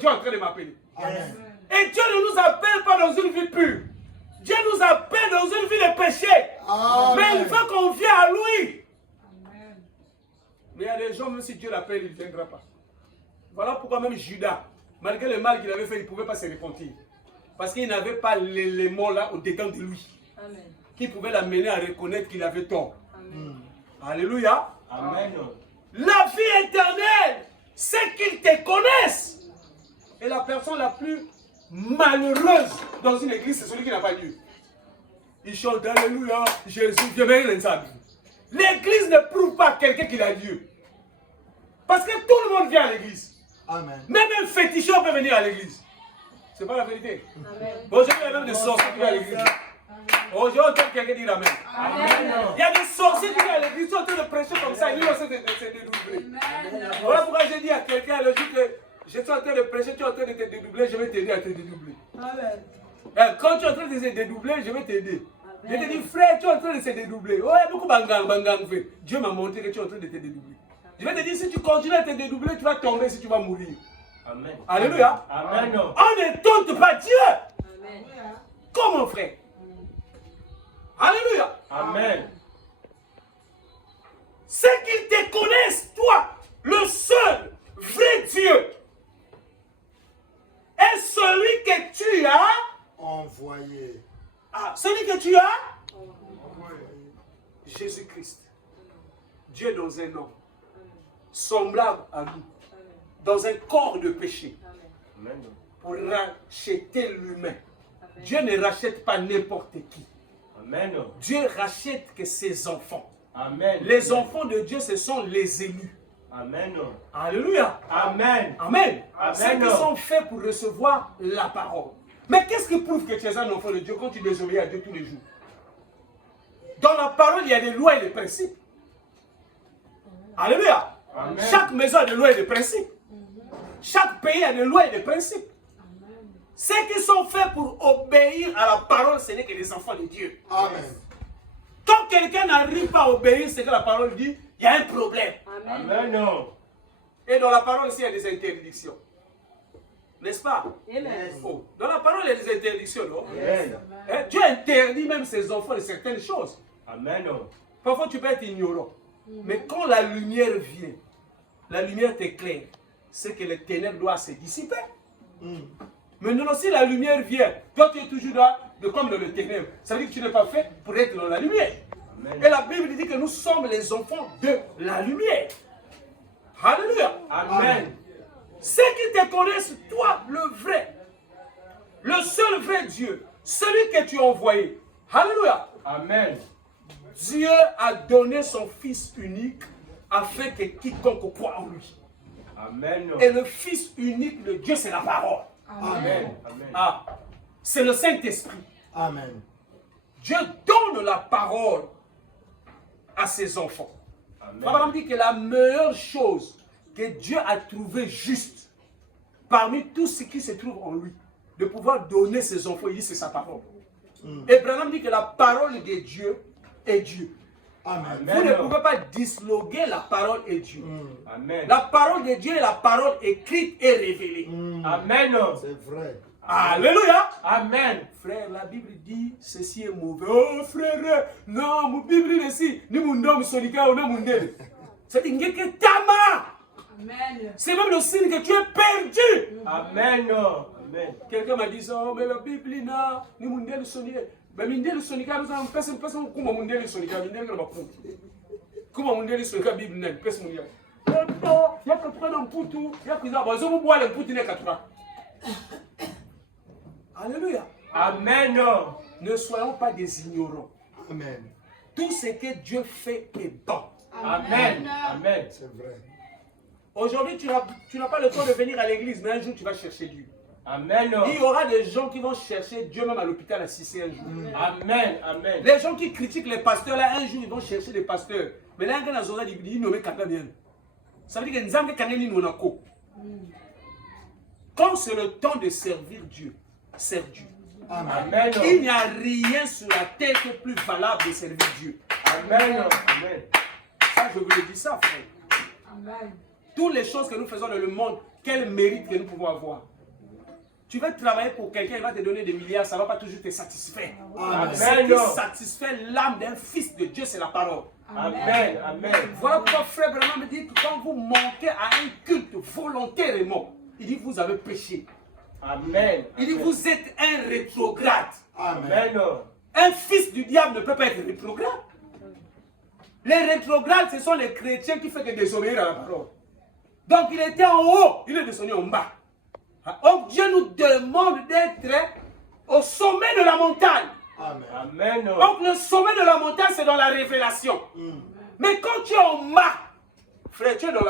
Dieu est en train de m'appeler. Et Dieu ne nous appelle pas dans une vie pure. Dieu nous appelle dans une vie de péché. Mais il veut qu'on vienne à lui. Amen. Mais il y a des gens, même si Dieu l'appelle, il ne viendra pas. Voilà pourquoi même Judas, malgré le mal qu'il avait fait, il ne pouvait pas se repentir. Parce qu'il n'avait pas l'élément là au-dedans de lui. Amen. Qui pouvait l'amener à reconnaître qu'il avait tort. Amen. Alléluia. Amen. La vie éternelle, c'est qu'ils te connaissent. Et la personne la plus malheureuse dans une église, c'est celui qui n'a pas Dieu. Il chante Alléluia, Jésus, Dieu, mais il ne sait pas. L'église ne prouve pas quelqu'un qui a Dieu. Parce que tout le monde vient à l'église. Amen. Même un féticheur peut venir à l'église. C'est pas la vérité. Aujourd'hui, il y a même des sorciers qui viennent à l'église. Aujourd'hui, on entend quelqu'un dire Amen. Amen. Il y a des sorciers qui viennent à l'église, ils sont en train de prêcher comme ça, ils ont essayé de se dédoubler. Voilà pourquoi j'ai dit à quelqu'un le jour que je suis en train de prêcher, tu es en train de te dédoubler, je vais t'aider à te dédoubler. Amen. Quand tu es en train de se dédoubler, je vais t'aider. Je te dis, frère, tu es en train de se dédoubler. Oh, il y a beaucoup de bangang fait. Dieu m'a montré que tu es en train de te dédoubler. Je vais te dire, si tu continues à te dédoubler, tu vas tomber si tu vas mourir. Amen. Alléluia. Amen. On ne tente pas Dieu. Amen. Comment, frère? Alléluia. Amen. C'est qu'ils te connaissent, toi, le seul vrai Dieu. Et celui que tu as envoyé. Ah, celui que tu as envoyé. Jésus-Christ. Dieu dans un homme. Semblable à nous. Dans un corps de péché. Amen. Pour racheter l'humain. Dieu ne rachète pas n'importe qui. Amen. Dieu rachète que ses enfants. Amen. Les enfants de Dieu, ce sont les élus. Amen. Alléluia. Amen. Amen. C'est qu'ils sont faits pour recevoir la parole. Mais qu'est-ce qui prouve que tu es un enfant de Dieu quand tu désobéis à Dieu tous les jours? Dans la parole, il y a des lois et des principes. Alléluia. Amen. Chaque maison a des lois et des principes. Chaque pays a des lois et des principes. Ceux qui sont faits pour obéir à la parole, ce n'est que les enfants de Dieu. Amen. Quand quelqu'un n'arrive pas à obéir ce que la parole dit, il y a un problème. Amen. Amen. Et dans la parole aussi, il y a des interdictions. N'est-ce pas? Amen. Oh. Dans la parole, il y a des interdictions, non? Amen. Dieu interdit même ses enfants de certaines choses. Amen. Parfois, tu peux être ignorant. Mais quand la lumière vient, la lumière t'éclaire, c'est que les ténèbres doivent se dissiper. Maintenant, si la lumière vient, toi tu es toujours là, comme dans le ténèbre. Ça veut dire que tu n'es pas fait pour être dans la lumière. Amen. Et la Bible dit que nous sommes les enfants de la lumière. Alléluia. Amen. Ceux qui te connaissent, toi, le vrai, le seul vrai Dieu, celui que tu as envoyé. Alléluia. Amen. Dieu a donné son Fils unique afin que quiconque croit en lui. Amen. Et le Fils unique de Dieu, c'est la parole. Amen. Amen. Ah, c'est le Saint-Esprit. Amen. Dieu donne la parole à ses enfants. Abraham dit que la meilleure chose que Dieu a trouvé juste parmi tout ce qui se trouve en lui, de pouvoir donner ses enfants, il dit c'est sa parole. Abraham dit que la parole de Dieu est Dieu. Amen. Vous ne pouvez pas disloguer la parole et Dieu. Amen. La parole de Dieu est la parole écrite et révélée. Amen. C'est vrai. Alléluia. Amen. Frère, la Bible dit ceci est mauvais. Oh frère, non, mon Bible dit ici, ni mon nom sonika ou non mon dé. C'est une guerre que tama. Amen. C'est même le signe que tu es perdu. Amen. Amen. Quelqu'un m'a dit ça, oh, mais la Bible non, ni mon dé sonika. Mais mindele sonika nous avons personne kuma mindele sonika mindele na mapuntu kuma mindele sonika bible na pesa munia ya katra na mputu ya kuza bazo mu bwala mputu ne katra. Alléluia. Amen. Ne soyons pas des ignorants. Amen. Tout ce que Dieu fait est bon. Amen. Amen. C'est vrai. Aujourd'hui tu n'as pas le temps de venir à l'église, mais un jour tu vas chercher Dieu. Amen. Il y aura des gens qui vont chercher Dieu même à l'hôpital à Cissé un jour. Amen. Amen. Les gens qui critiquent les pasteurs, là, un jour, ils vont chercher des pasteurs. Mais là, ils nommé bien. Ça veut dire que nous avons quand c'est le temps de servir Dieu, serve Dieu. Amen. Il n'y a rien sur la terre qui est plus valable de servir Dieu. Amen. Amen. Ça, je vous le dis ça, frère. Amen. Toutes les choses que nous faisons dans le monde quel mérite que nous pouvons avoir. Tu veux travailler pour quelqu'un, il va te donner des milliards, ça ne va pas toujours te satisfaire. Amen. Ce qui satisfait l'âme d'un fils de Dieu, c'est la parole. Amen. Amen. Voilà pourquoi frère Branham me dit que quand vous manquez à un culte volontairement, il dit vous avez péché. Amen. Il dit vous êtes un rétrograde. Amen. Un fils du diable ne peut pas être rétrograde. Les rétrogrades, ce sont les chrétiens qui font que désobéir à la parole. Donc il était en haut, il est descendu en bas. Donc Dieu nous demande d'être au sommet de la montagne. Amen. Amen. Donc le sommet de la montagne, c'est dans la révélation. Mais quand tu es en bas, frère, tu es dans la